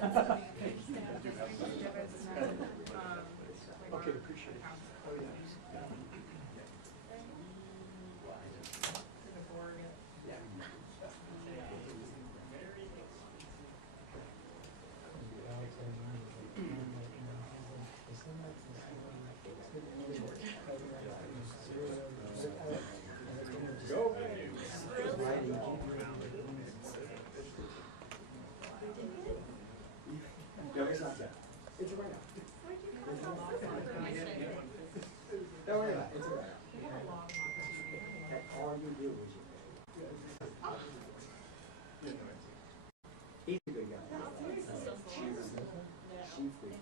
Okay, appreciate it. Oh, yeah. Go. No, it's not that. It's a write-out. Don't worry about it. It's a write-out. All you do is he's a good guy. She's good.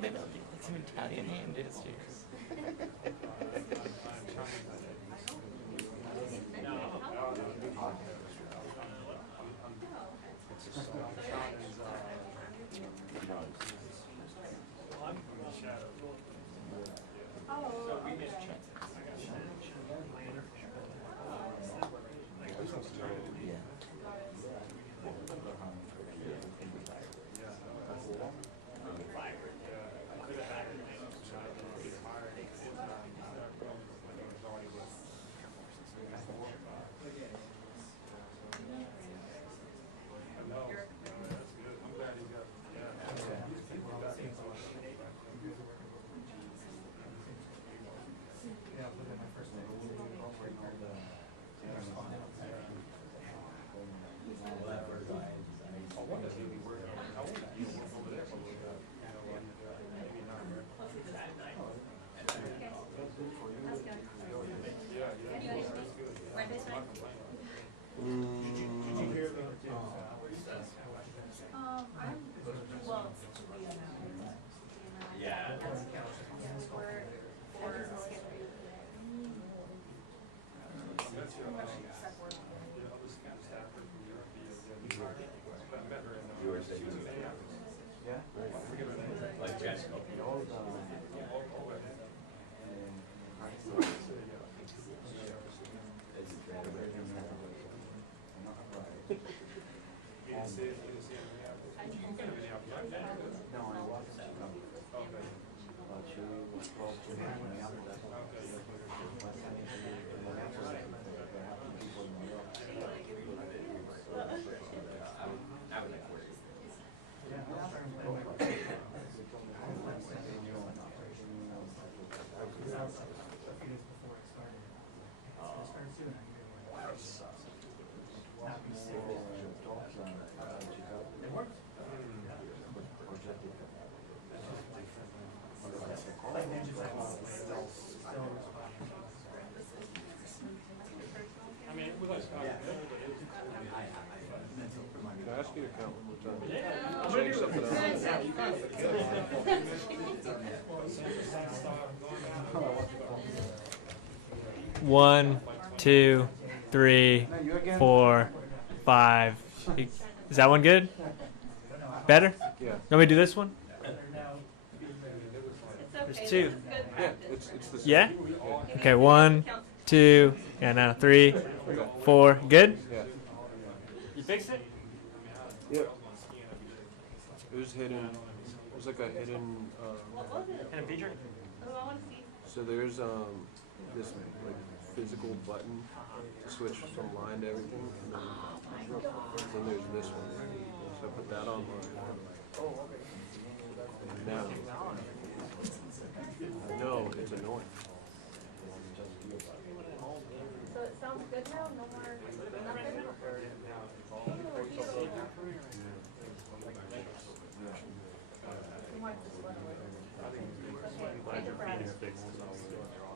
Maybe I'll do like some Italian hand gestures. Can I ask you to count one more time? Change something up. 1, 2, 3, 4, 5. Is that one good? Better? Yeah. Want me to do this one? There's 2. Yeah, it's the same. Yeah? Okay, 1, 2, yeah, now 3, 4. Good? Yeah. You fixed it? Yeah. It was hidden. It was like a hidden. Hidden feature? So there's this like physical button to switch from line to everything, and then there's this one. So I put that on mine. And now, I know it's annoying. So it sounds good now? No more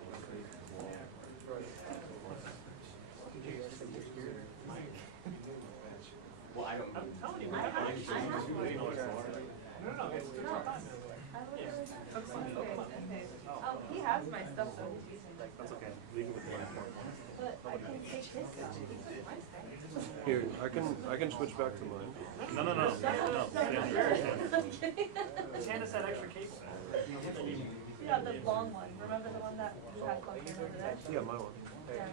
nothing? Well, I don't. Oh, he has my stuff, so he's using it. That's okay. Leave it with me. But I can take his stuff. He took my stuff. Here, I can switch back to mine. No. I'm kidding. Candace had extra cable. Yeah, the long one. Remember the one that you had plugged in over there? Yeah, my one. Yeah.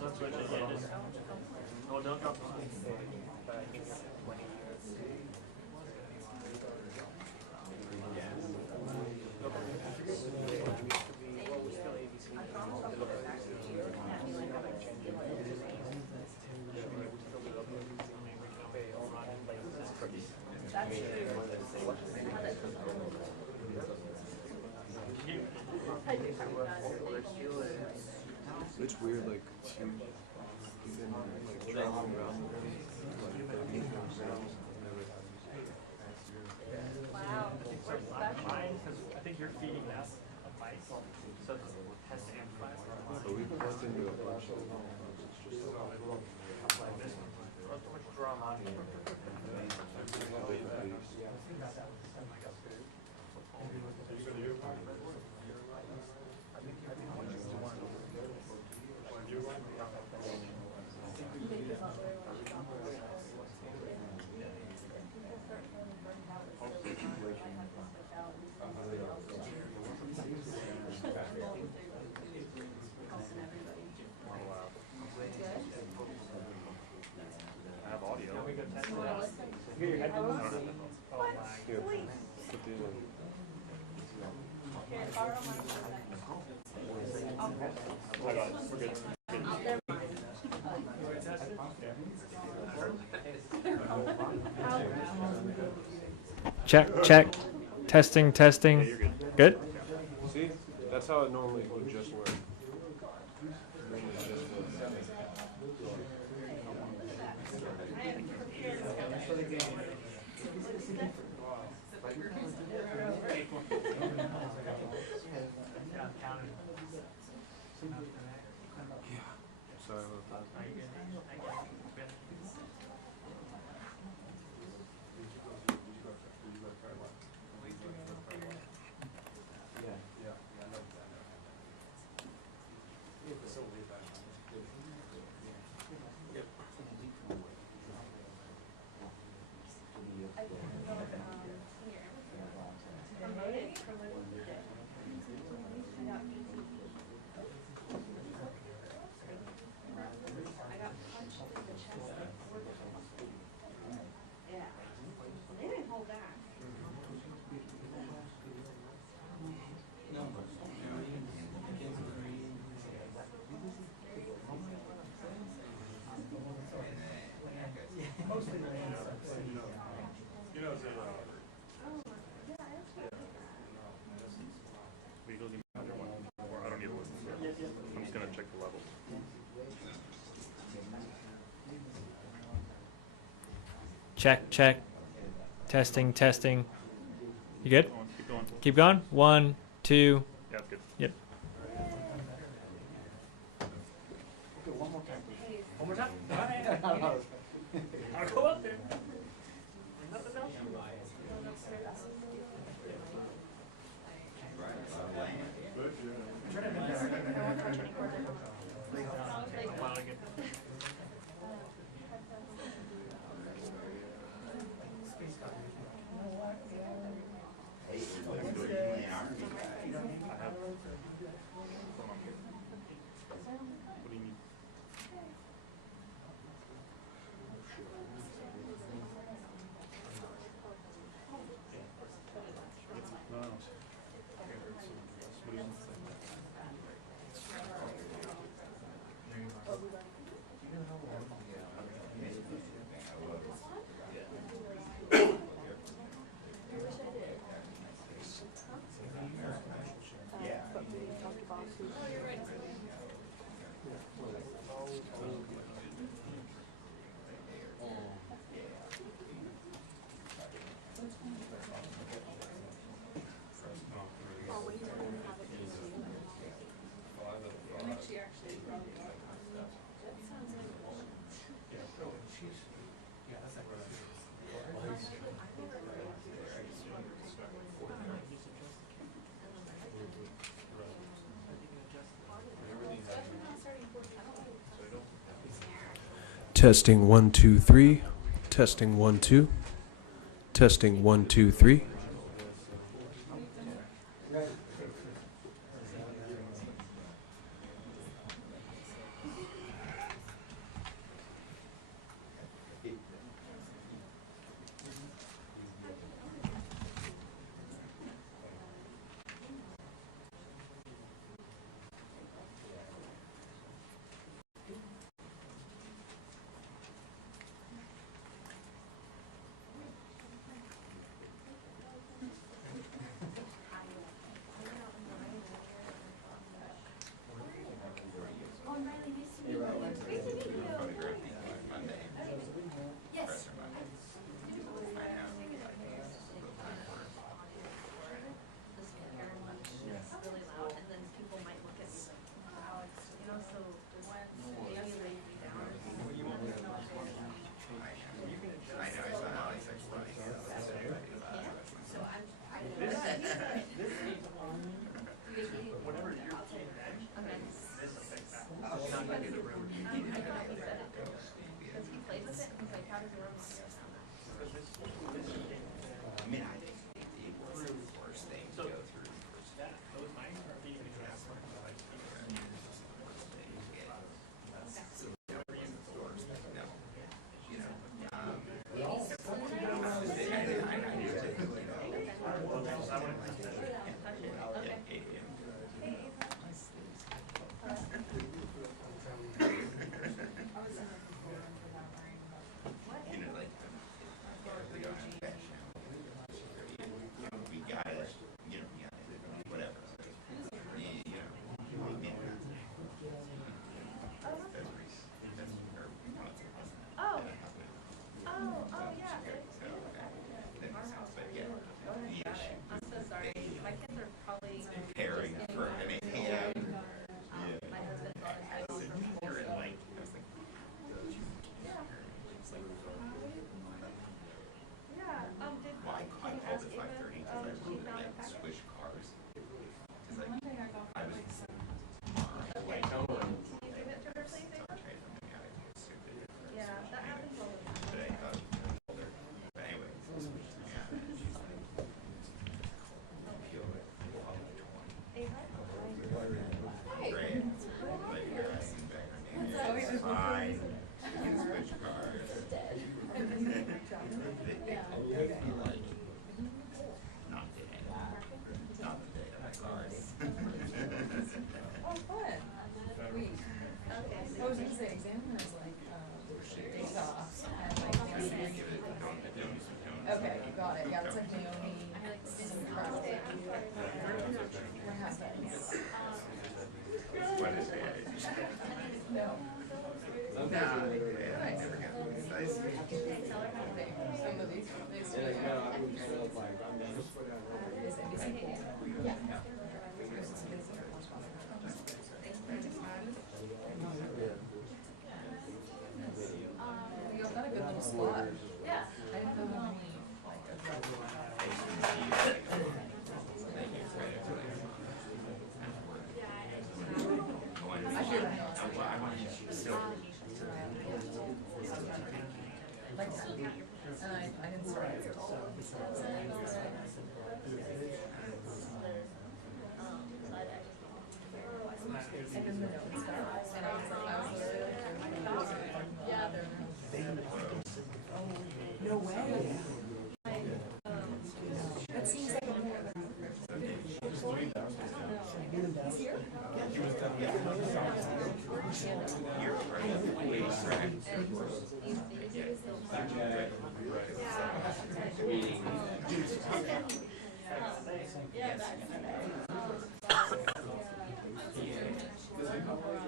Don't switch it yet. Just, oh, don't drop the line. It's weird, like, you've been like traveling around with him, like, Wow. Mine, because I think you're feeding us a mice, so it has to amplify. so we plugged into a bunch of it's just Like this one. Not so much drama. I have audio. Here, Sweet. put these in. Here, borrow mine for the next. I got it. We're good. They're mine. Check, check. Testing, testing. You're good. Good? See, that's how it normally would just work. Sorry about that. Check, check. Testing, testing. You good? Keep going. Keep going. 1, 2. Yeah, good. Yep. Okay, one more time, please. One more time? Alright. I'll go up there. Nothing else? What do you need? No, no. What do you want to say? Testing 1 2 3. Testing 1 2. Testing 1 2 3. Okay, got it. Yeah, it's like Naomi. No. Okay. Nice. And like, no, I would kind of like, I'm done. You've got a good little slot. Yeah. I didn't know how many. I hear that. Like that. And I didn't start it. And then the notes got, and I was literally like, yeah, they're. No way. That seems like a more. He's here?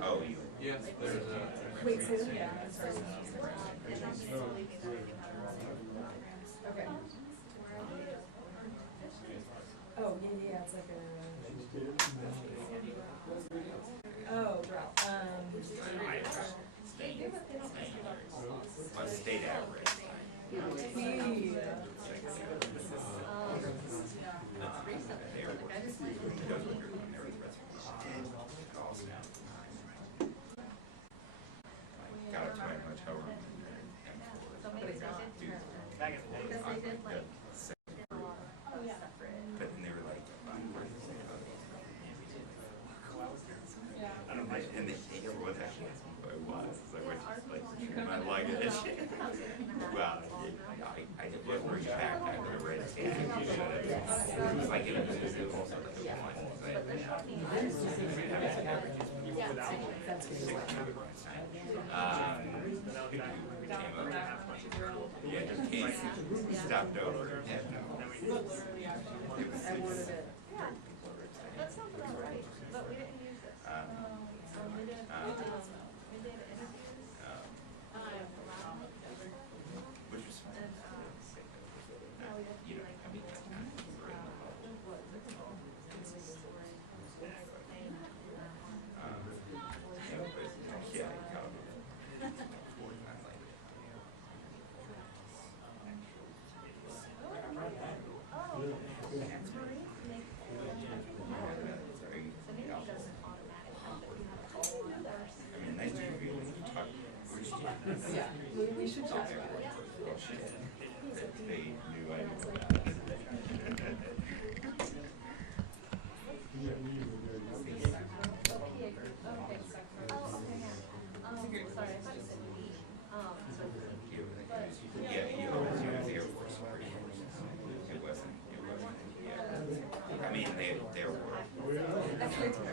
Oh, yes, there's a. Wait, say that again. I'm sorry. Okay. Oh, yeah, it's like a. Oh, Ralph. State average. Got up to my hotel room. Back in the day. But then they were like, I don't like and everyone's actually asked me who I was. It's like, what, like, my luggage. Well, I did what were back. I would have read it. It was like, it was also like a one. Yeah, just came, stopped over. Yeah, no. It was That sounds about right, but we didn't use it. We did interviews. Which was fun. You know, I mean, yeah, Yeah, we should chat about it. They knew I knew about it. Sorry, I thought you said we. Yeah, he was Air Force. It wasn't, yeah. I mean, they were. That's great to know.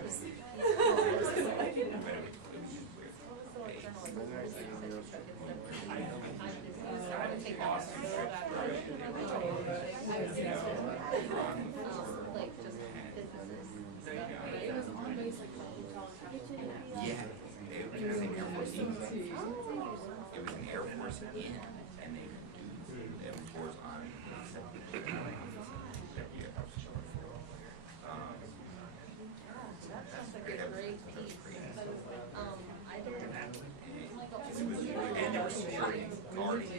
Yeah, it was an Air Force Inn. It was an Air Force Inn, and they would do them tours on that year. And there was security guarding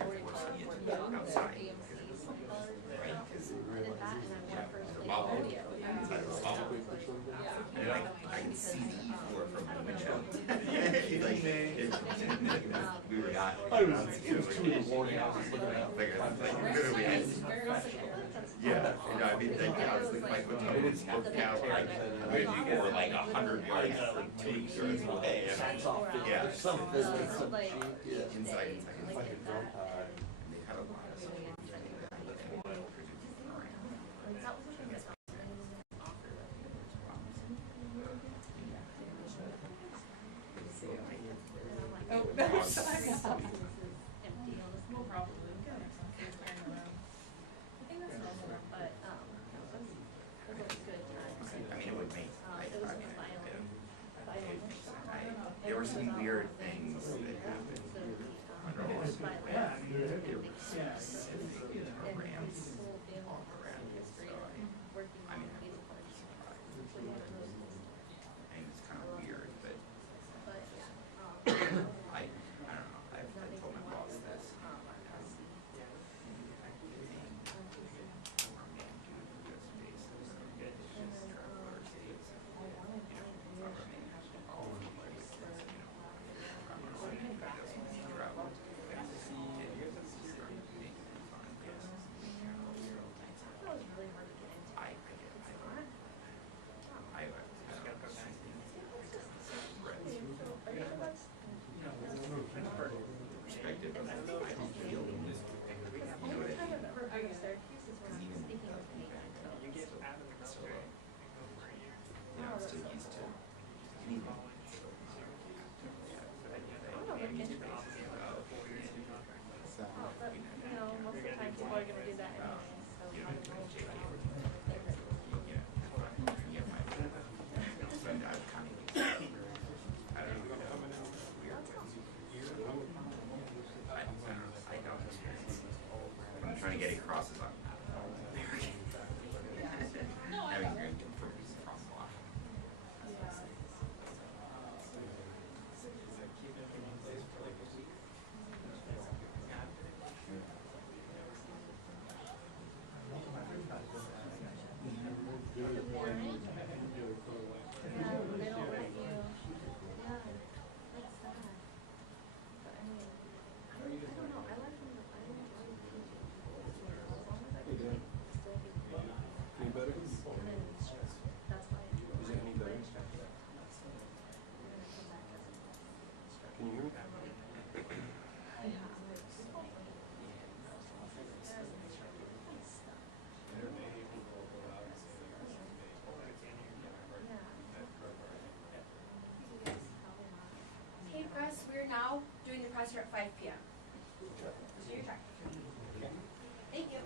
Air Force Inn outside. Right? Because the bubble, inside of the bubble. And I can see the E4 from the window. We were not. It was 2 in the morning, I was just looking out. Like literally, yeah. You know, I mean, like, I was like, what time is it? Out like, we were like 100 yards from 2 insurance away. Yeah. Something, some Like, cheap, yeah. Inside. Like a drone tire. They had a lot of stuff. Oh, no, sorry. empty on this whole problem. I think that's normal, but, it was a good time. I mean, it would make. It was violent. There were some weird things that happened under Almost by like, Yeah. and Yeah. his whole family history working on these parts. And it's kind of weird, but But yeah, I don't know. I told my boss this. that was really hard to get into. Perspective of I don't feel this. The only time I've ever heard of Syracuse is when I was speaking with Canadian. You get out of the military. Yeah, I'm still used to. But, you know, most of the time people are gonna do that anyway, so might as well try I'm trying to get across is I'm having good information across a lot. they don't let you. Yeah, that's sad. But I mean, I don't know. I like them. I enjoy the teaching. As long as I can like, still be good. Any better? And then that's why I do Is it any better? instructor. We're gonna come back as an instructor. Can you hear me? Yeah. Okay, press, we're now doing the presser at 5 p.m. So your time. Thank you.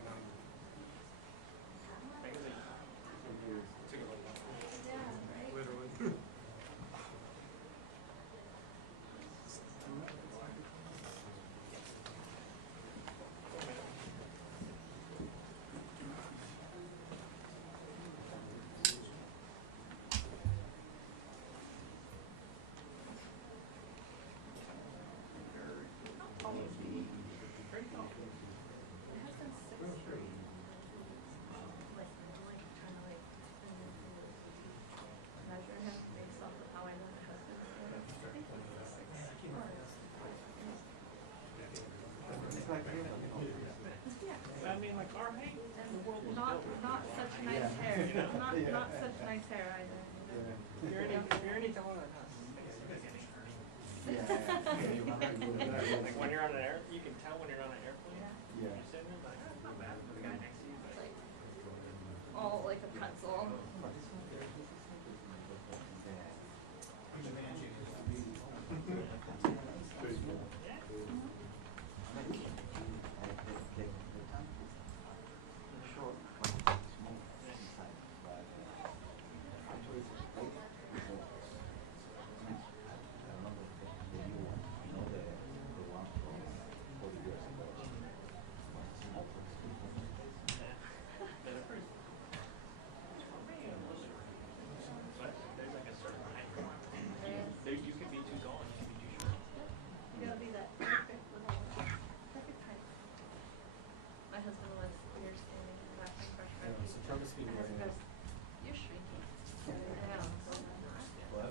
I mean, like our height, the world was Not built. such nice hair. Not such nice hair either. If you're any taller than us. Like when you're on an air, you can tell when you're on an airplane. Yeah. You're sitting there like, oh, it's not bad. The guy next to you is like, All like a pretzel. but there's like a certain height. There, you could be too tall and you could be too short. You gotta be that perfect little perfect height. My husband was here standing in the back of fresh graduate. And his goes, "You're shrinking." I know.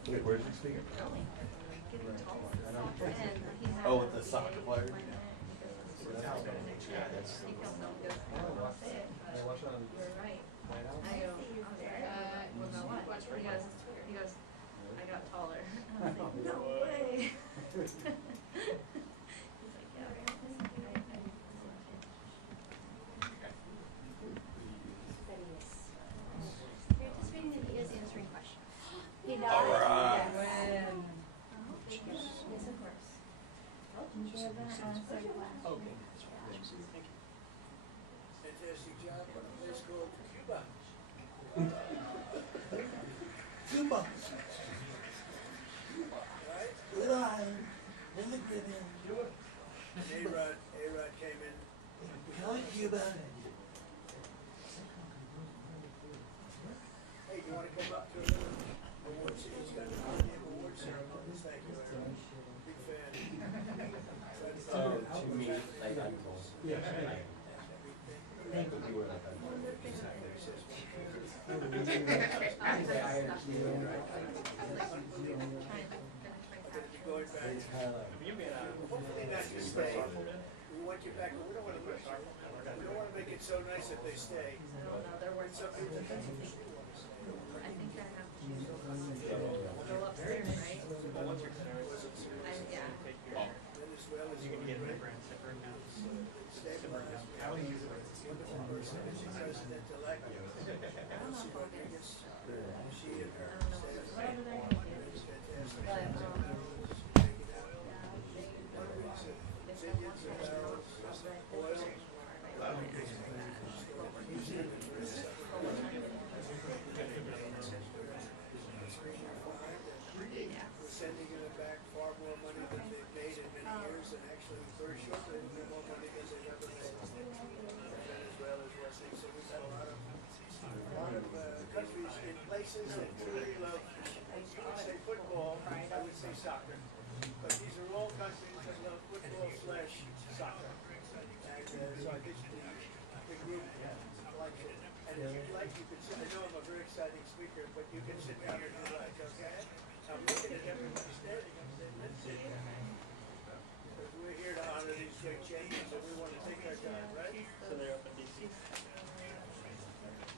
Wait, where's he speaking? Really? Getting taller. And he had Oh, with the soccer player? Yeah, that's. He comes up and goes, "I don't wanna say it, but you're right." I go, well, no, what? He goes, I got taller. I was like, no way. He's like, yeah. You're anticipating that he is answering questions. He does? Alright. Yes. Yes, of course. Okay. Fantastic job on a place called Cuba. Cuba. Right? Little island in the Caribbean. A-Rod came in. Come, Cuba. Hey, do you wanna come up to a little award ceremony? He's got a award ceremony. Thank you, Aaron. Big fan. To me, like I'm told. Yeah. Thank you. Going back. Hopefully not to stay. We want you back, but we don't wanna lose you. We don't wanna make it so nice that they stay. No, they're worth Some people I think I have to choose. Go upstairs, right? Yeah. Venezuela's You can get a brand sticker now. stabilized. I only use it when it's Wonderful person. She's president-elect. Nancy Rodriguez. She and her staff. It's fantastic. Zillions of barrels of oil. We're sending it back far more money than they've made in many years, and actually very shortly, more money than they've ever made. Venezuela's blessing, so we've got a lot of countries in places that truly love, I would say football, I would say soccer. But these are all countries that love football / soccer. And so I think the group likes it. And if you'd like, you could sit, I know I'm a very exciting speaker, but you can sit down if you like, okay? I'm looking at everybody standing, I'm saying, let's see it. We're here to honor these great champions, and we want to take our time, right? So they're up in DC.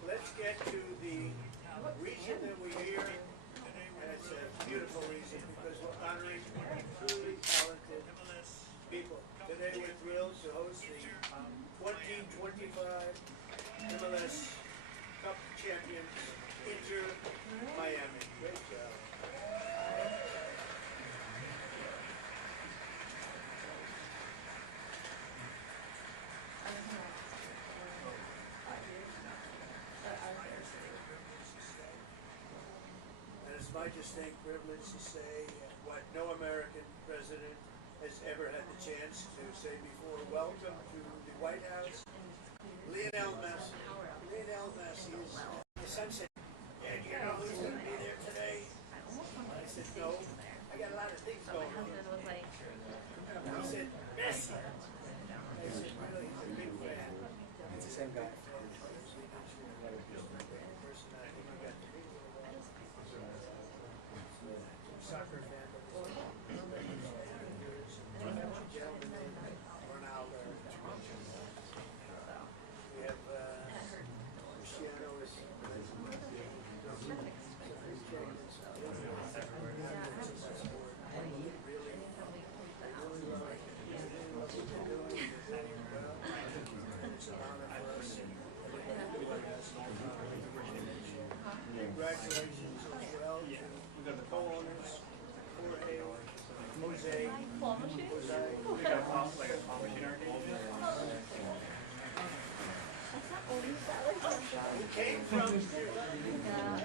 Let's get to the reason that we're here, and it's a beautiful reason, because we're honoring truly talented people. Today we're thrilled to host the 2025 MLS Cup champions, Inter Miami. Great job. And it's my distinct privilege to say what no American president has ever had the chance to say before. Welcome to the White House, Lionel Messi. Lionel Messi is the sunset. Yeah, do you know who's going to be there today? I said, no. I got a lot of things going on. He said, Messi. I said, really? He's a big fan. It's the same guy. Soccer fan, but gentleman named Ronaldo. We have Cristiano is congratulations as well to the co-owners, Jorge, Jose. We got a pump, like a pump machine or anything. He came from I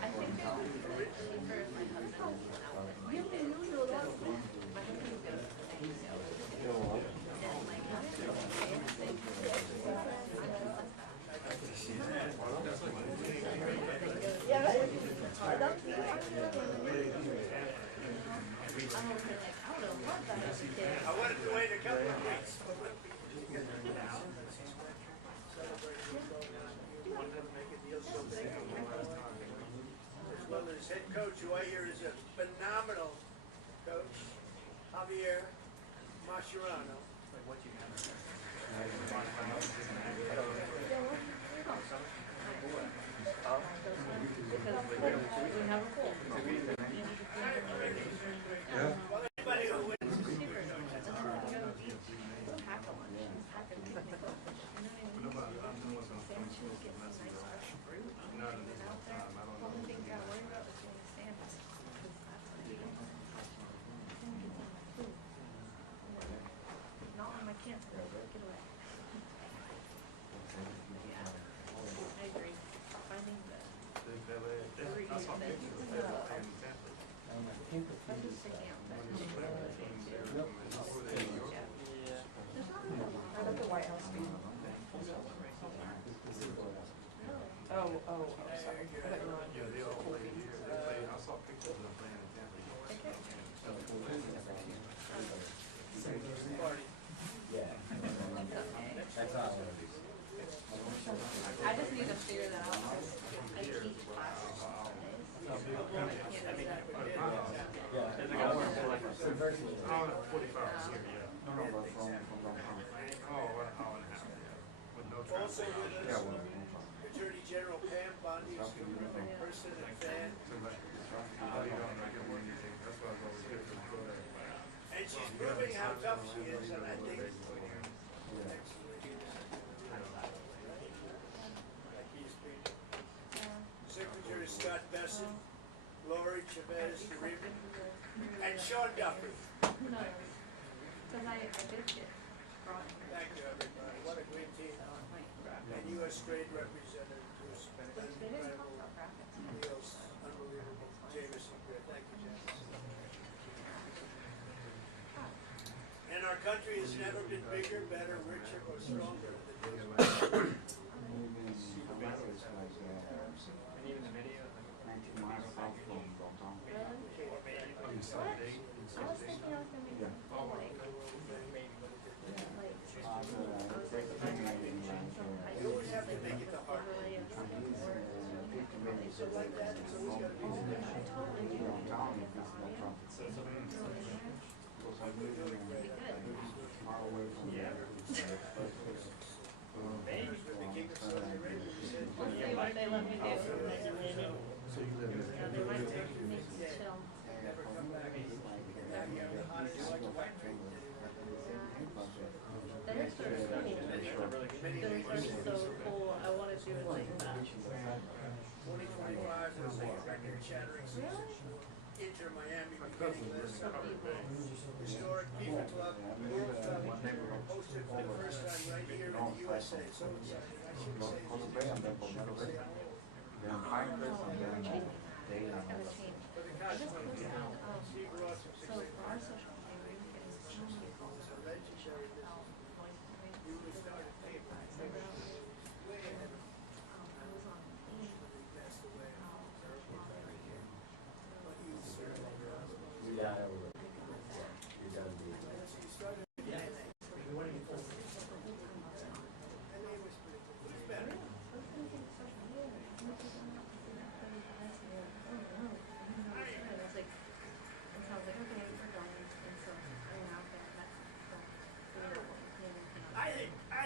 think they were originally for my husband. My husband was gonna I wanted to wait a couple of weeks. Wanted to make a deal so big. As well as head coach, who I hear is a phenomenal coach, Javier Mascherano. Well, anybody who wins Oh, I'm sorry. I thought you were on. Yeah, they all play here. They play, I saw pictures of them playing in Tampa. I just need to figure that out because I teach classes some days. Also with us, Attorney General Pam Bondi, person and fan. And she's proving how tough she is, and I think. Secretary Scott Bessett, Lori Chavez DeRiva, and Sean Duffy. No, because I did get brought. Thank you, everybody. What a great team. And U.S. Trade Representative to us. They didn't talk about graphics. Neil's unbelievable. Jameson, great. Thank you, Jameson. And our country has never been bigger, better, richer, or stronger than this. You always have to make it the hard way. So like that, it's always got to be They let me do. So you live in They might make me chill. That is sort of cool. That is sort of so cool. I want to do it like that. 2025 was a record-shattering season. Inter Miami beginning this historic FIFA Club World Cup hosted for the first time right here in the USA. So exciting. I should say It's gotta change. I just posted, Steve Ross from so for our social media, we're getting so many calls so about legendary this how voice you would start at paper. Way ahead of I was on E. passed away. But he was I think, but he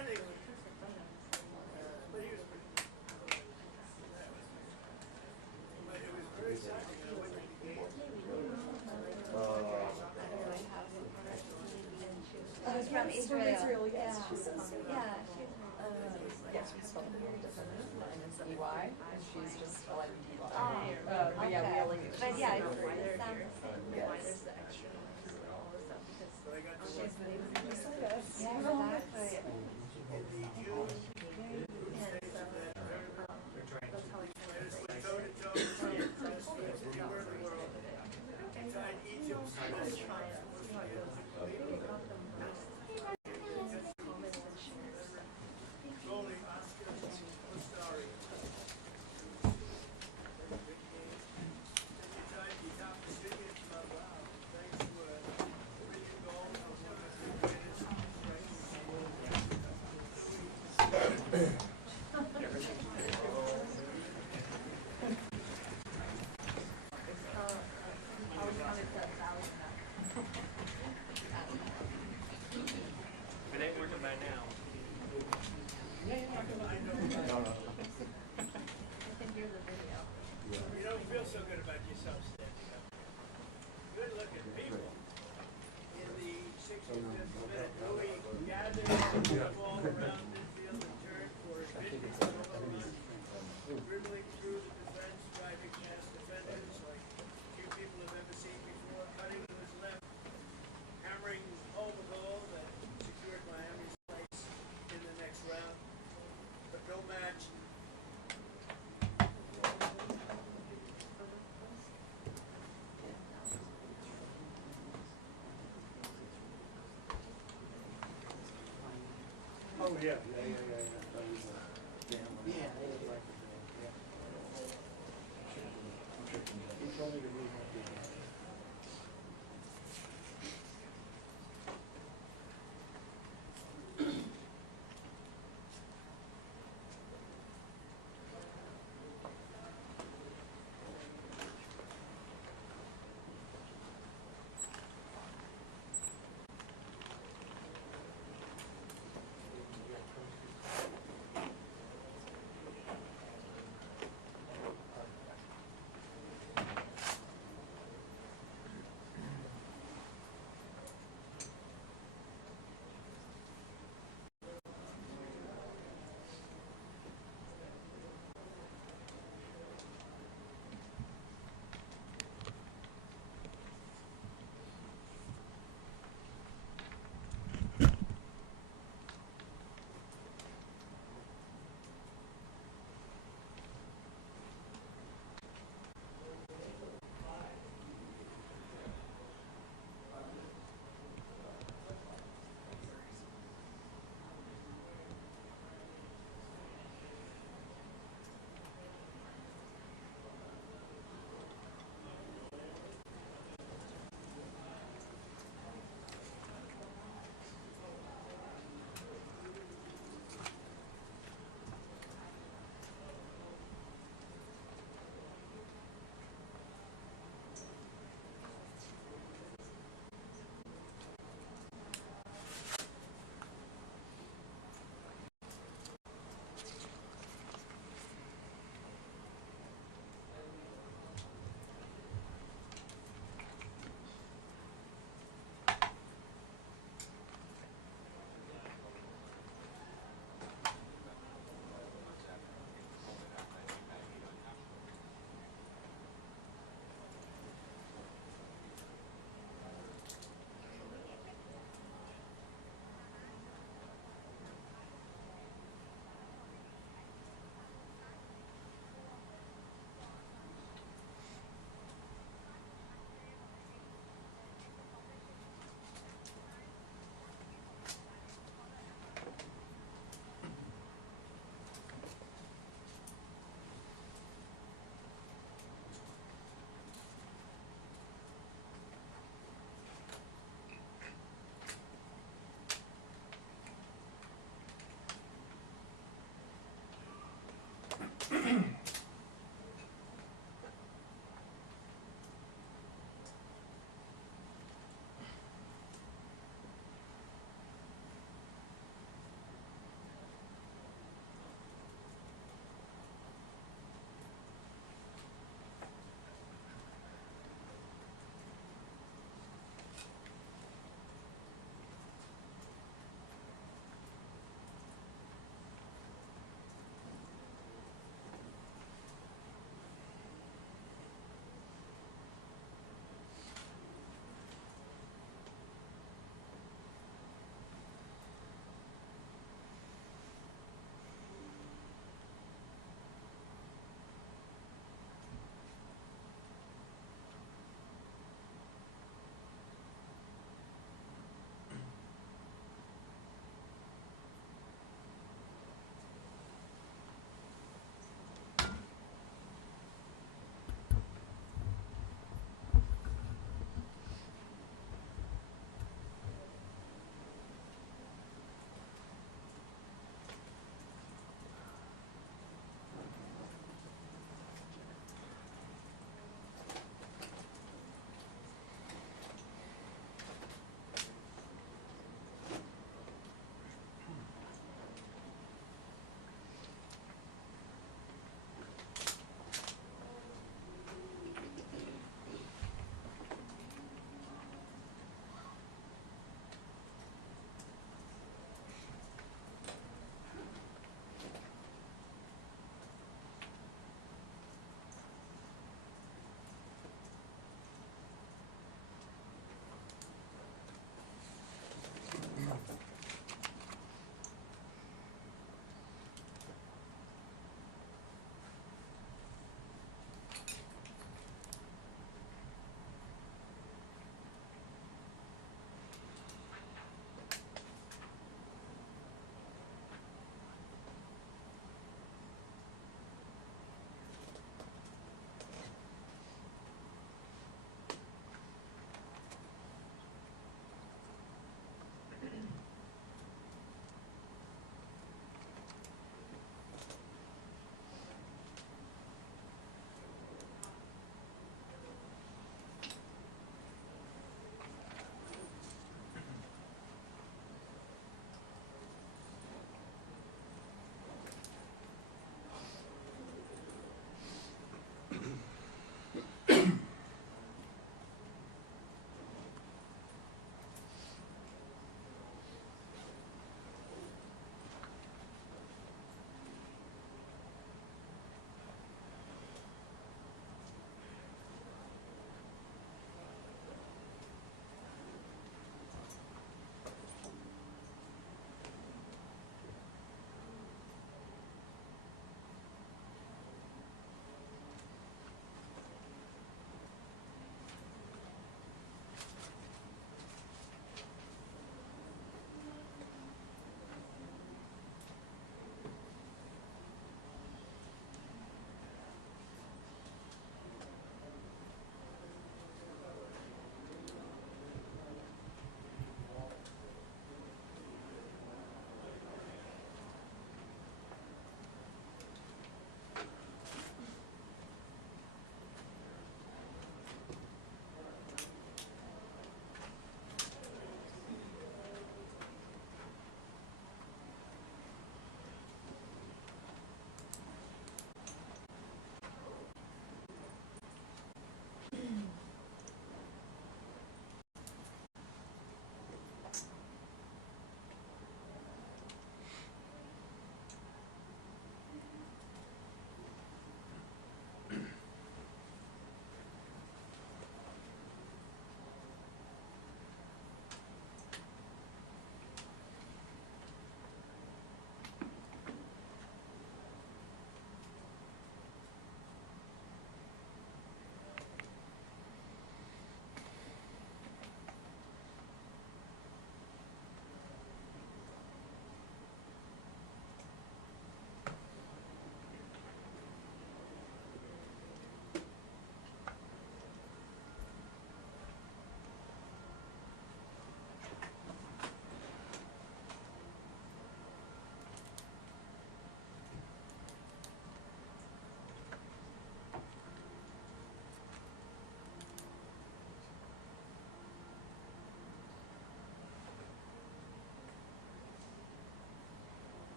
was but it was very exciting. I went to the game. She's from Israel. Yes, she's so sweet. Yeah, Yes, we spelled it very differently, and it's EY, and she's just like EY. Oh, But yeah, we okay. all like it. But yeah, She's it's very why great. they sound the same. Yes. Why there's the extra noise and all this stuff because But I got to she's work been Just like us. yeah, exactly. in the June. And so that's how I It's with toe to toe. Anywhere in the world. Inside Egypt. Rolling Oscar Mustari. Anytime you top the city, it's not loud. Thanks to William Gold, one of the greatest It ain't working by now. You don't feel so good about yourself standing up. Good looking people. In the 65th minute, Louis gathered the ball around midfield and turned for a midfield goal. Dribbling through the defense, driving past defenders like few people have ever seen before, cutting to his left, hammering home a goal that secured Miami's place in the next round. But no match. Oh, yeah. He told me to leave my people.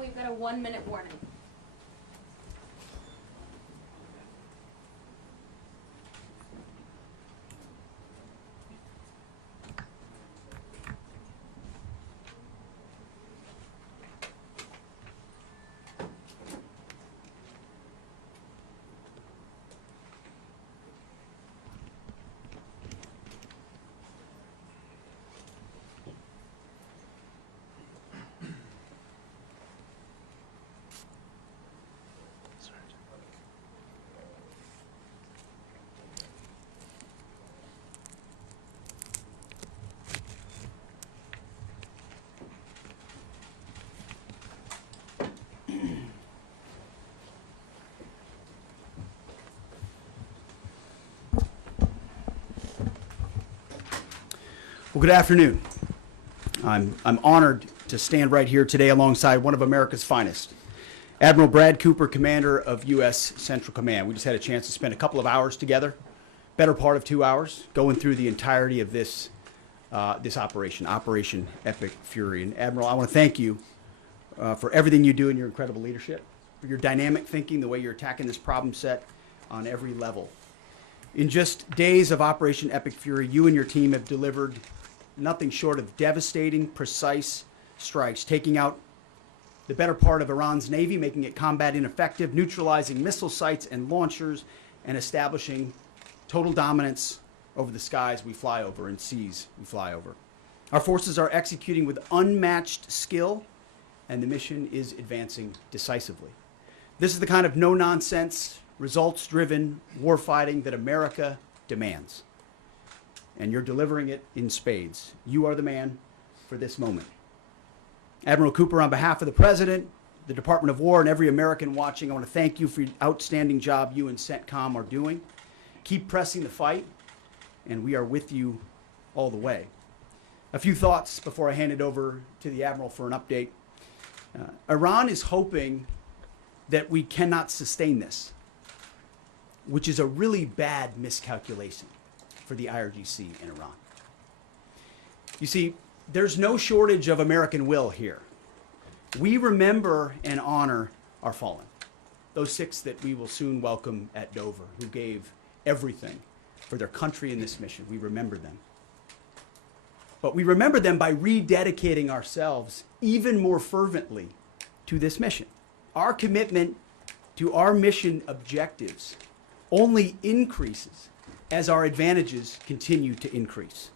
We've got a 1-minute warning. Well, good afternoon. I'm honored to stand right here today alongside one of America's finest, Admiral Brad Cooper, Commander of U.S. Central Command. We just had a chance to spend a couple of hours together, better part of 2 hours, going through the entirety of this operation, Operation Epic Fury. And Admiral, I want to thank you for everything you do and your incredible leadership, for your dynamic thinking, the way you're attacking this problem set on every level. In just days of Operation Epic Fury, you and your team have delivered nothing short of devastating, precise strikes, taking out the better part of Iran's navy, making it combat ineffective, neutralizing missile sites and launchers, and establishing total dominance over the skies we fly over and seas we fly over. Our forces are executing with unmatched skill, and the mission is advancing decisively. This is the kind of no-nonsense, results-driven warfighting that America demands. And you're delivering it in spades. You are the man for this moment. Admiral Cooper, on behalf of the President, the Department of War, and every American watching, I want to thank you for the outstanding job you and CENTCOM are doing. Keep pressing the fight, and we are with you all the way. A few thoughts before I hand it over to the Admiral for an update. Iran is hoping that we cannot sustain this, which is a really bad miscalculation for the IRGC in Iran. You see, there's no shortage of American will here. We remember and honor our fallen, those 6 that we will soon welcome at Dover, who gave everything for their country in this mission. We remember them. But we remember them by rededicating ourselves even more fervently to this mission. Our commitment to our mission objectives only increases as our advantages continue to increase.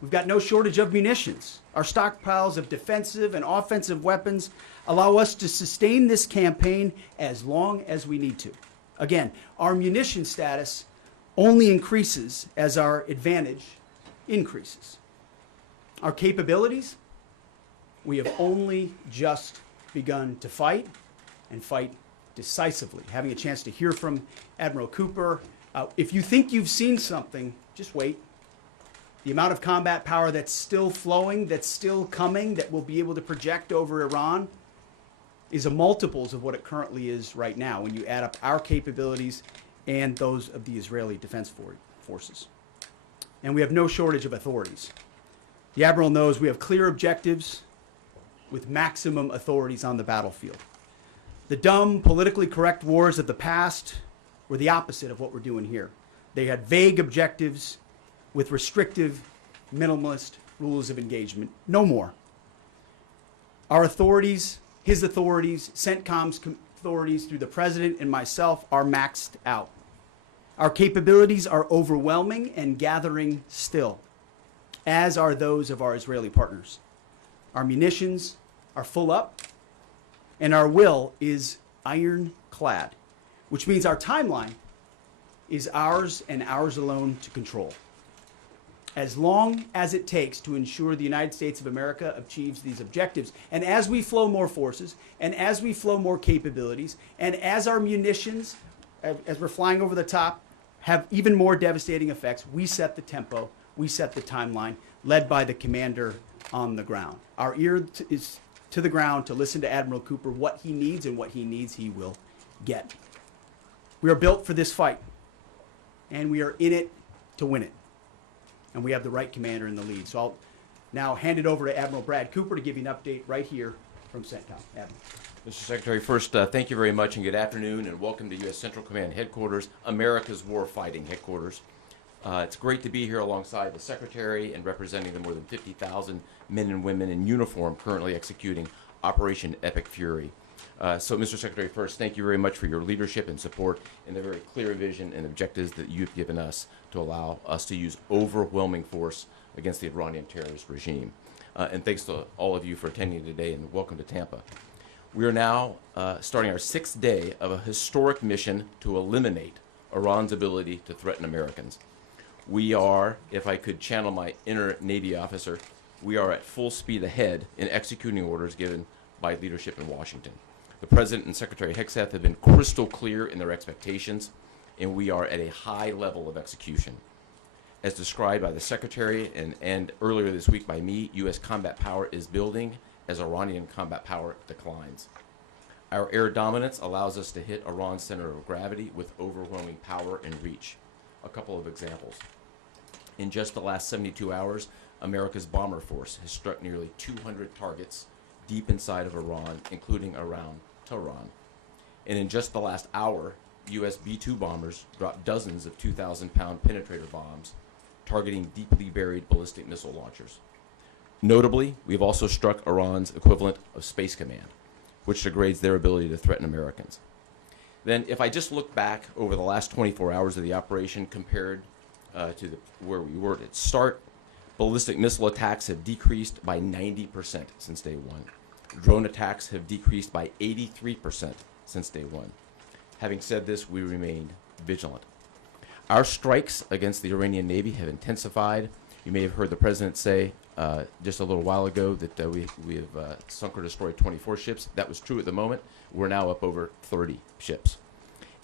We've got no shortage of munitions. Our stockpiles of defensive and offensive weapons allow us to sustain this campaign as long as we need to. Again, our munition status only increases as our advantage increases. Our capabilities, we have only just begun to fight, and fight decisively. Having a chance to hear from Admiral Cooper. If you think you've seen something, just wait. The amount of combat power that's still flowing, that's still coming, that will be able to project over Iran is a multiples of what it currently is right now when you add up our capabilities and those of the Israeli Defense Forces. And we have no shortage of authorities. The Admiral knows we have clear objectives with maximum authorities on the battlefield. The dumb, politically correct wars of the past were the opposite of what we're doing here. They had vague objectives with restrictive, minimalist rules of engagement. No more. Our authorities, his authorities, CENTCOM's authorities through the President and myself are maxed out. Our capabilities are overwhelming and gathering still, as are those of our Israeli partners. Our munitions are full up, and our will is ironclad, which means our timeline is ours and ours alone to control. As long as it takes to ensure the United States of America achieves these objectives. And as we flow more forces, and as we flow more capabilities, and as our munitions, as we're flying over the top, have even more devastating effects, we set the tempo, we set the timeline, led by the commander on the ground. Our ear is to the ground to listen to Admiral Cooper. What he needs and what he needs, he will get. We are built for this fight, and we are in it to win it. And we have the right commander in the lead. So I'll now hand it over to Admiral Brad Cooper to give you an update right here from CENTCOM. Admiral. Mr. Secretary, first, thank you very much and good afternoon, and welcome to U.S. Central Command Headquarters, America's Warfighting Headquarters. It's great to be here alongside the Secretary and representing the more than 50,000 men and women in uniform currently executing Operation Epic Fury. So, Mr. Secretary, first, thank you very much for your leadership and support and the very clear vision and objectives that you've given us to allow us to use overwhelming force against the Iranian terrorist regime. And thanks to all of you for attending today, and welcome to Tampa. We are now starting our 6th day of a historic mission to eliminate Iran's ability to threaten Americans. We are, if I could channel my inner Navy officer, we are at full speed ahead in executing orders given by leadership in Washington. The President and Secretary Hegseth have been crystal clear in their expectations, and we are at a high level of execution. As described by the Secretary and earlier this week by me, U.S. combat power is building as Iranian combat power declines. Our air dominance allows us to hit Iran's center of gravity with overwhelming power and reach. A couple of examples. In just the last 72 hours, America's bomber force has struck nearly 200 targets deep inside of Iran, including around Tehran. And in just the last hour, U.S. B-2 bombers dropped dozens of 2,000-pound penetrator bombs, targeting deeply buried ballistic missile launchers. Notably, we've also struck Iran's equivalent of Space Command, which degrades their ability to threaten Americans. Then, if I just look back over the last 24 hours of the operation compared to where we were at start, ballistic missile attacks have decreased by 90% since day one. Drone attacks have decreased by 83% since day one. Having said this, we remain vigilant. Our strikes against the Iranian Navy have intensified. You may have heard the President say just a little while ago that we have sunk or destroyed 24 ships. That was true at the moment. We're now up over 30 ships.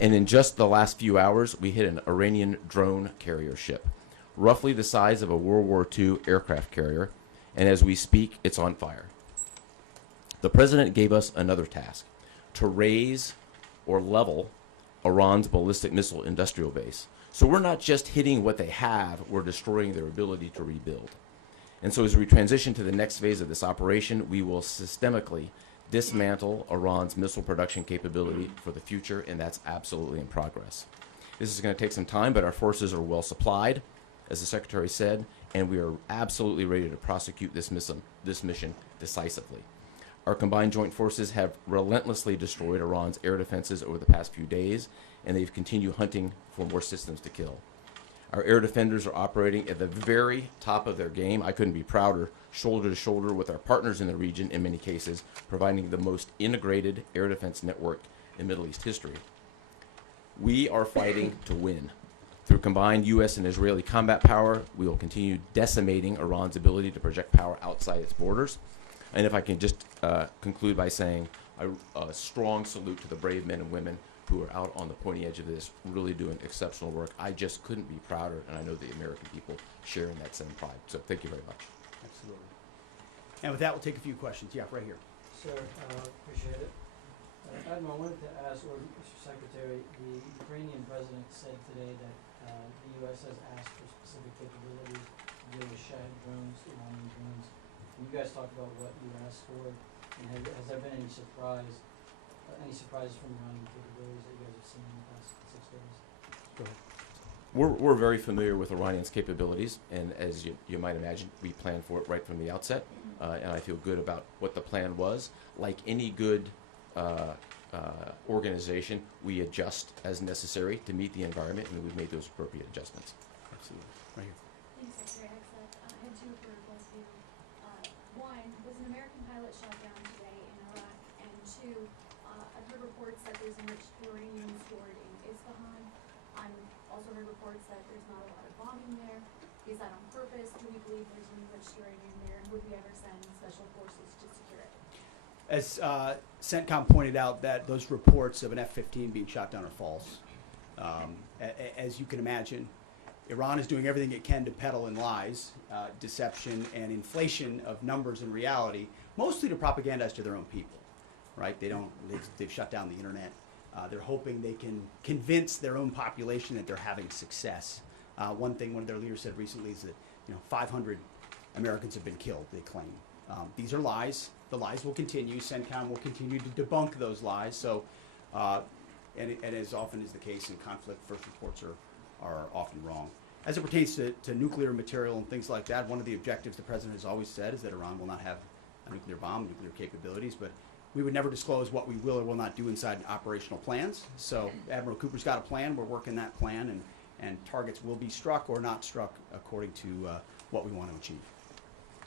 And in just the last few hours, we hit an Iranian drone carrier ship, roughly the size of a World War II aircraft carrier, and as we speak, it's on fire. The President gave us another task, to raise or level Iran's ballistic missile industrial base. So we're not just hitting what they have, we're destroying their ability to rebuild. And so as we transition to the next phase of this operation, we will systemically dismantle Iran's missile production capability for the future, and that's absolutely in progress. This is going to take some time, but our forces are well supplied, as the Secretary said, and we are absolutely ready to prosecute this mission decisively. Our combined joint forces have relentlessly destroyed Iran's air defenses over the past few days, and they've continued hunting for more systems to kill. Our air defenders are operating at the very top of their game. I couldn't be prouder, shoulder to shoulder with our partners in the region in many cases, providing the most integrated air defense network in Middle East history. We are fighting to win. Through combined U.S. and Israeli combat power, we will continue decimating Iran's ability to project power outside its borders. And if I can just conclude by saying a strong salute to the brave men and women who are out on the pointy edge of this, really doing exceptional work. I just couldn't be prouder, and I know the American people share in that same pride. So thank you very much. Absolutely. And with that, we'll take a few questions. Yeah, right here. Sir, appreciate it. Admiral, I wanted to ask, or Mr. Secretary, the Ukrainian president said today that the U.S. has asked for specific capabilities to deal with Shad drones, Iranian drones. And you guys talked about what you asked for, and has there been any surprises from Iranian capabilities that you guys have seen in the past 6 days? Go ahead. We're very familiar with Iranian's capabilities, and as you might imagine, we planned for it right from the outset, and I feel good about what the plan was. Like any good organization, we adjust as necessary to meet the environment, and we've made those appropriate adjustments. Absolutely. Right here. Thanks, Secretary Hegseth. I had two for both of you. One, was an American pilot shot down today in Iraq? And two, I've heard reports that there's enriched uranium stored in Isfahan. I've also heard reports that there's not a lot of bombing there. Is that on purpose? Do we believe there's enriched uranium there? And would we ever send special forces to secure it? As CENTCOM pointed out, that those reports of an F-15 being shot down are false. As you can imagine, Iran is doing everything it can to peddle in lies, deception, and inflation of numbers and reality, mostly to propagandize to their own people, right? They've shut down the internet. They're hoping they can convince their own population that they're having success. One thing one of their leaders said recently is that 500 Americans have been killed, they claim. These are lies. The lies will continue. CENTCOM will continue to debunk those lies. So, and as often is the case in conflict, first reports are often wrong. As it pertains to nuclear material and things like that, one of the objectives the President has always said is that Iran will not have a nuclear bomb, nuclear capabilities, but we would never disclose what we will or will not do inside operational plans. So Admiral Cooper's got a plan. We're working that plan, and targets will be struck or not struck according to what we want to achieve.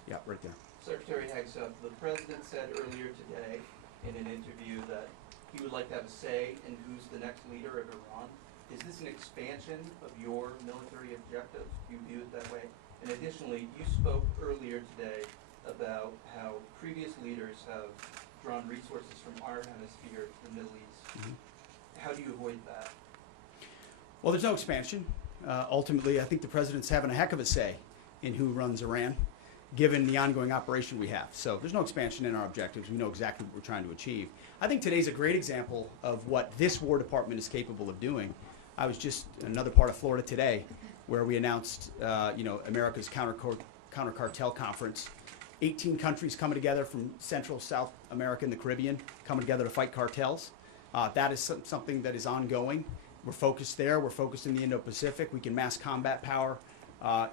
Yeah, right there. Secretary Hegseth, the President said earlier today in an interview that he would like to have a say in who's the next leader of Iran. Is this an expansion of your military objectives? Do you view it that way? And additionally, you spoke earlier today about how previous leaders have drawn resources from our hemisphere to the Middle East. Mm-hmm. How do you avoid that? Well, there's no expansion. Ultimately, I think the president's having a heck of a say in who runs Iran, given the ongoing operation we have. So there's no expansion in our objectives. We know exactly what we're trying to achieve. I think today's a great example of what this War Department is capable of doing. I was just in another part of Florida today where we announced, America's counter cartel conference. 18 countries coming together from Central, South America, and the Caribbean, coming together to fight cartels. That is something that is ongoing. We're focused there. We're focused in the Indo-Pacific. We can mass combat power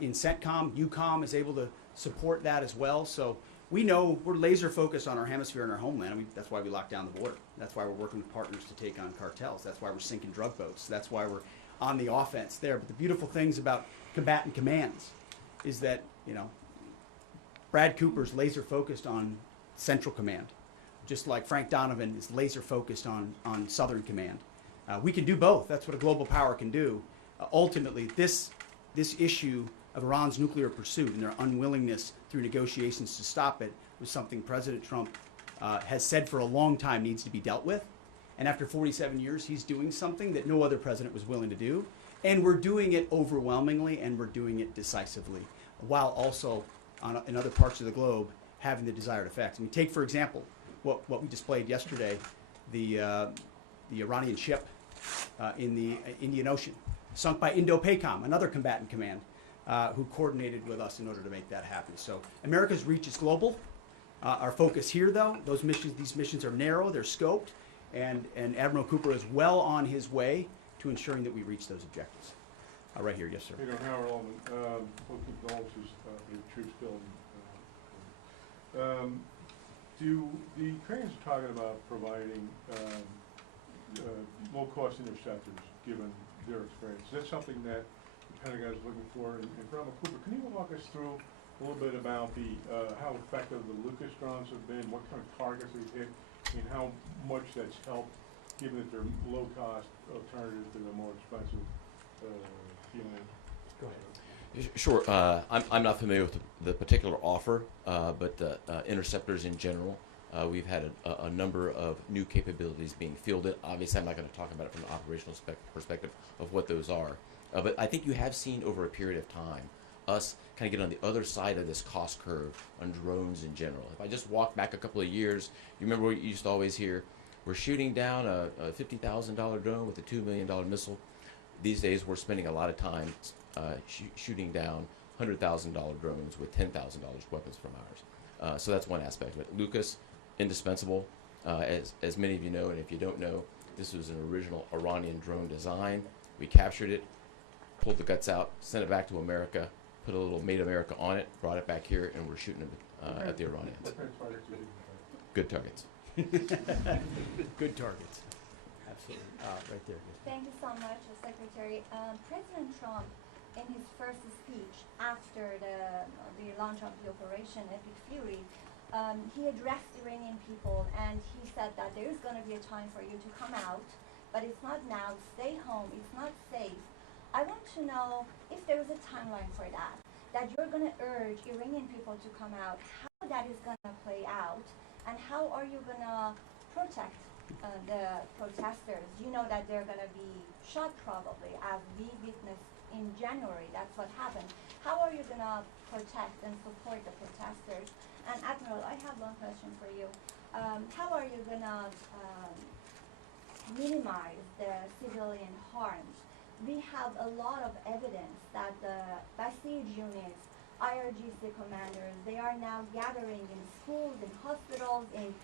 in CENTCOM. EUCOM is able to support that as well. So we know we're laser focused on our hemisphere and our homeland. That's why we locked down the border. That's why we're working with partners to take on cartels. That's why we're sinking drug boats. That's why we're on the offense there. But the beautiful things about combatant commands is that, Brad Cooper's laser focused on Central Command, just like Frank Donovan is laser focused on Southern Command. We can do both. That's what a global power can do. Ultimately, this issue of Iran's nuclear pursuit and their unwillingness through negotiations to stop it was something President Trump has said for a long time needs to be dealt with. And after 47 years, he's doing something that no other president was willing to do. And we're doing it overwhelmingly, and we're doing it decisively, while also in other parts of the globe having the desired effect. I mean, take, for example, what we displayed yesterday, the Iranian ship in the Indian Ocean, sunk by Indo-PACOM, another combatant command, who coordinated with us in order to make that happen. So America's reach is global. Our focus here, though, these missions are narrow, they're scoped, and Admiral Cooper is well on his way to ensuring that we reach those objectives. Right here, yes, sir. Howard Allman, both condolences for the troops killed. The Ukrainians are talking about providing low-cost interceptors, given their experience. Is that something that the Pentagon is looking for? And Admiral Cooper, can you walk us through a little bit about how effective the Lucas drones have been, what kind of targets they've hit, and how much that's helped, given that they're low-cost alternatives to the more expensive Go ahead. Sure. I'm not familiar with the particular offer, but interceptors in general, we've had a number of new capabilities being fielded. Obviously, I'm not going to talk about it from an operational perspective of what those are. But I think you have seen over a period of time us kind of get on the other side of this cost curve on drones in general. If I just walk back a couple of years, you remember what you used to always hear? We're shooting down a $50,000 drone with a $2 million missile. These days, we're spending a lot of time shooting down $100,000 drones with $10,000 weapons from ours. So that's one aspect of it. Lucas, indispensable. As many of you know, and if you don't know, this was an original Iranian drone design. We captured it, pulled the guts out, sent it back to America, put a little Made America on it, brought it back here, and we're shooting it at the Iranians. Good targets. Good targets. Absolutely. Right there. Thank you so much, Secretary. President Trump, in his first speech after the launch of the Operation Epic Fury, he addressed Iranian people and he said that there is going to be a time for you to come out, but it's not now. Stay home. It's not safe. I want to know if there is a timeline for that you're going to urge Iranian people to come out, how that is going to play out, and how are you going to protect the protesters. You know that they're going to be shot probably, as we witnessed in January. That's what happened. How are you going to protect and support the protesters? And Admiral, I have one question for you. How are you going to minimize the civilian harms? We have a lot of evidence that the Basij units, IRGC commanders, they are now gathering in schools, in hospitals, in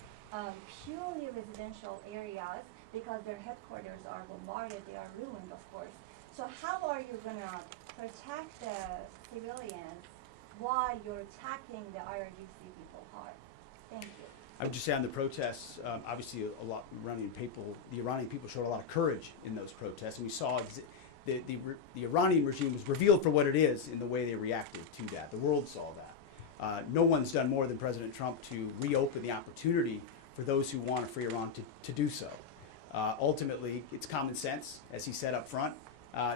purely residential areas because their headquarters are bombarded, they are ruined, of course. So how are you going to protect the civilians while you're attacking the IRGC people hard? Thank you. I would just say on the protests, obviously the Iranian people showed a lot of courage in those protests, and we saw the Iranian regime was revealed for what it is in the way they reacted to that. The world saw that. No one's done more than President Trump to reopen the opportunity for those who want a free Iran to do so. Ultimately, it's common sense, as he said up front.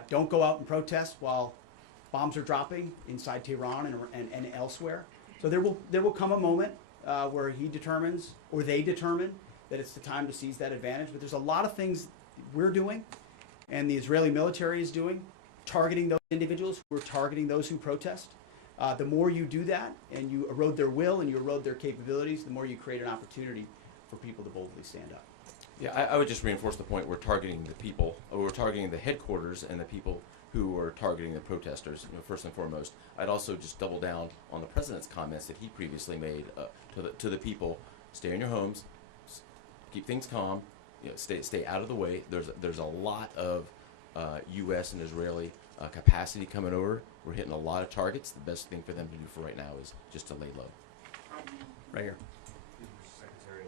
Don't go out and protest while bombs are dropping inside Tehran and elsewhere. So there will come a moment where he determines, or they determine, that it's the time to seize that advantage. But there's a lot of things we're doing and the Israeli military is doing targeting those individuals who are targeting those who protest. The more you do that and you erode their will and you erode their capabilities, the more you create an opportunity for people to boldly stand up. Yeah, I would just reinforce the point, we're targeting the people, or we're targeting the headquarters and the people who are targeting the protesters, first and foremost. I'd also just double down on the president's comments that he previously made to the people. Stay in your homes, keep things calm, stay out of the way. There's a lot of U.S. and Israeli capacity coming over. We're hitting a lot of targets. The best thing for them to do for right now is just to lay low. Right here. Secretary,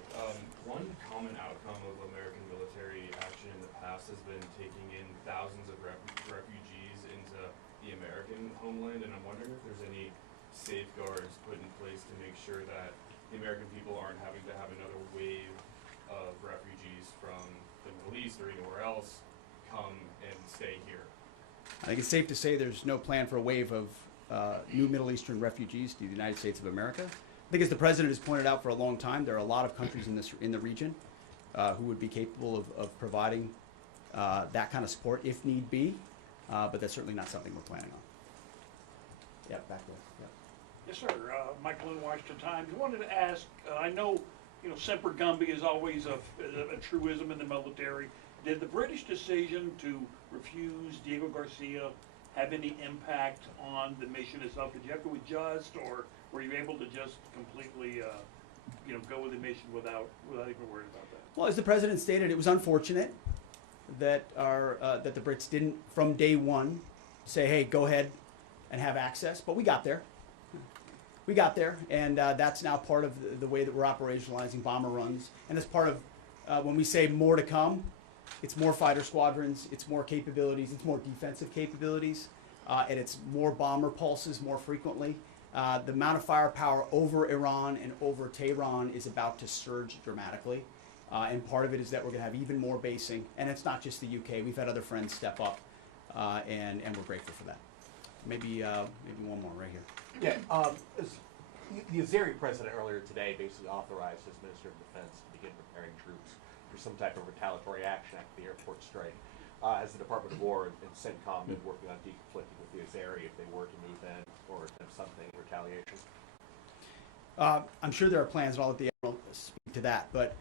one common outcome of American military action in the past has been taking in thousands of refugees into the American homeland, and I'm wondering if there's any safeguards put in place to make sure that the American people aren't having to have another wave of refugees from the Middle East or anywhere else come and stay here. I think it's safe to say there's no plan for a wave of new Middle Eastern refugees to the United States of America. I think, as the president has pointed out for a long time, there are a lot of countries in the region who would be capable of providing that kind of support if need be, but that's certainly not something we're planning on. Yeah, back there. Yeah. Yes, sir. Michael in Washington Times. I wanted to ask, I know, Semper Gumby is always a truism in the military. Did the British decision to refuse Diego Garcia have any impact on the mission itself? Did you have to adjust, or were you able to just completely, go with the mission without even worrying about that? Well, as the president stated, it was unfortunate that that the Brits didn't, from day one, say, "Hey, go ahead and have access." But we got there. We got there, and that's now part of the way that we're operationalizing bomber runs. And as part of when we say more to come, it's more fighter squadrons, it's more capabilities, it's more defensive capabilities, and it's more bomber pulses more frequently. The amount of firepower over Iran and over Tehran is about to surge dramatically. And part of it is that we're going to have even more basing. And it's not just the UK. We've had other friends step up, and we're grateful for that. Maybe one more right here. Yeah, the Azeri president earlier today basically authorized his Minister of Defense to begin preparing troops for some type of retaliatory action after the airport strike. Has the Department of War and CENTCOM been working on deconflicting with the Azeri if they were to move in or attempt something in retaliation? I'm sure there are plans, and I'll let the Admiral speak to that. But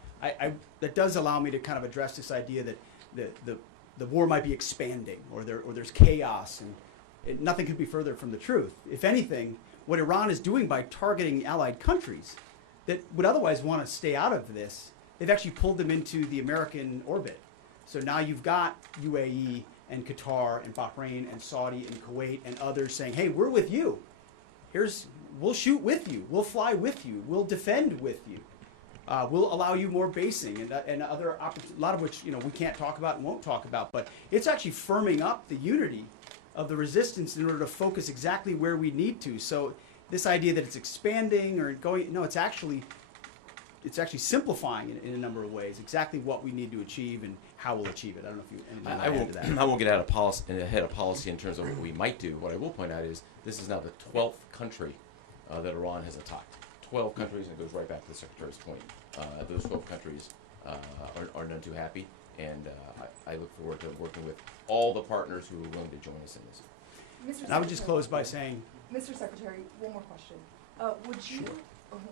that does allow me to kind of address this idea that the war might be expanding, or there's chaos, and nothing could be further from the truth. If anything, what Iran is doing by targeting allied countries that would otherwise want to stay out of this, they've actually pulled them into the American orbit. So now you've got UAE and Qatar and Bahrain and Saudi and Kuwait and others saying, "Hey, we're with you. We'll shoot with you. We'll fly with you. We'll defend with you. We'll allow you more basing," and other a lot of which we can't talk about and won't talk about. But it's actually firming up the unity of the resistance in order to focus exactly where we need to. So this idea that it's expanding or going, no, it's actually simplifying in a number of ways exactly what we need to achieve and how we'll achieve it. I don't know if you add to that. I won't get ahead of policy in terms of what we might do. What I will point out is this is now the 12th country that Iran has attacked. 12 countries, and it goes right back to the Secretary's point. Those 12 countries are none too happy, and I look forward to working with all the partners who are willing to join us in this. And I would just close by saying, Mr. Secretary, one more question.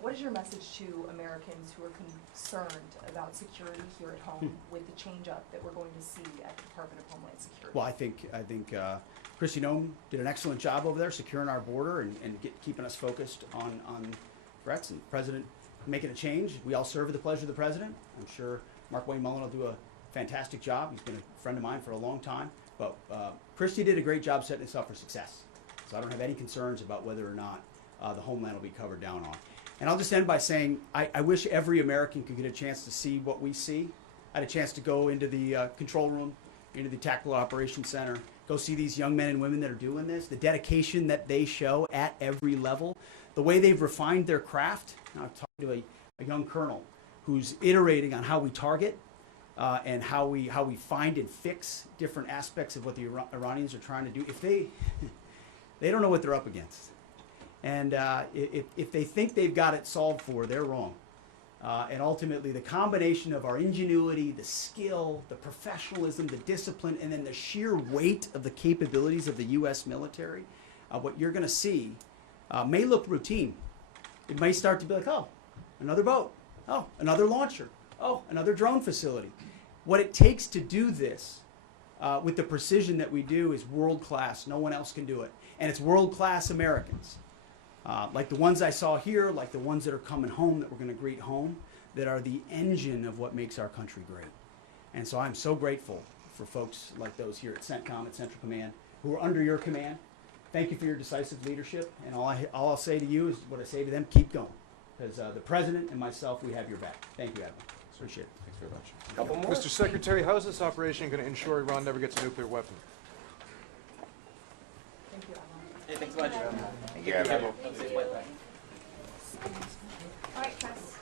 What is your message to Americans who are concerned about security here at home with the change-up that we're going to see at the Department of Homeland Security? well, I think Christy Nome did an excellent job over there securing our border and keeping us focused on threats, and the President making a change. We all serve at the pleasure of the President. I'm sure Mark Wayne Mullen will do a fantastic job. He's been a friend of mine for a long time. But Christy did a great job setting us up for success. So I don't have any concerns about whether or not the homeland will be covered down on. And I'll just end by saying I wish every American could get a chance to see what we see. I had a chance to go into the control room, into the Tactical Operations Center, go see these young men and women that are doing this, the dedication that they show at every level, the way they've refined their craft. I've talked to a young colonel who's iterating on how we target and how we find and fix different aspects of what the Iranians are trying to do. If they don't know what they're up against. And if they think they've got it solved for, they're wrong. And ultimately, the combination of our ingenuity, the skill, the professionalism, the discipline, and then the sheer weight of the capabilities of the U.S. military, what you're going to see may look routine. It may start to be like, oh, another boat. Oh, another launcher. Oh, another drone facility. What it takes to do this with the precision that we do is world-class. No one else can do it. And it's world-class Americans. Like the ones I saw here, like the ones that are coming home that we're going to greet home, that are the engine of what makes our country great. And so I'm so grateful for folks like those here at CENTCOM, at Central Command, who are under your command. Thank you for your decisive leadership. And all I'll say to you is what I say to them, keep going. Because the President and myself, we have your back. Thank you, Admiral. Appreciate it. Thanks very much. Couple more. Mr. Secretary, how is this operation going to ensure Iran never gets a nuclear weapon? Thank you, Admiral. Hey, thanks so much. Thank you, Admiral. Have a safe flight back. All right, press.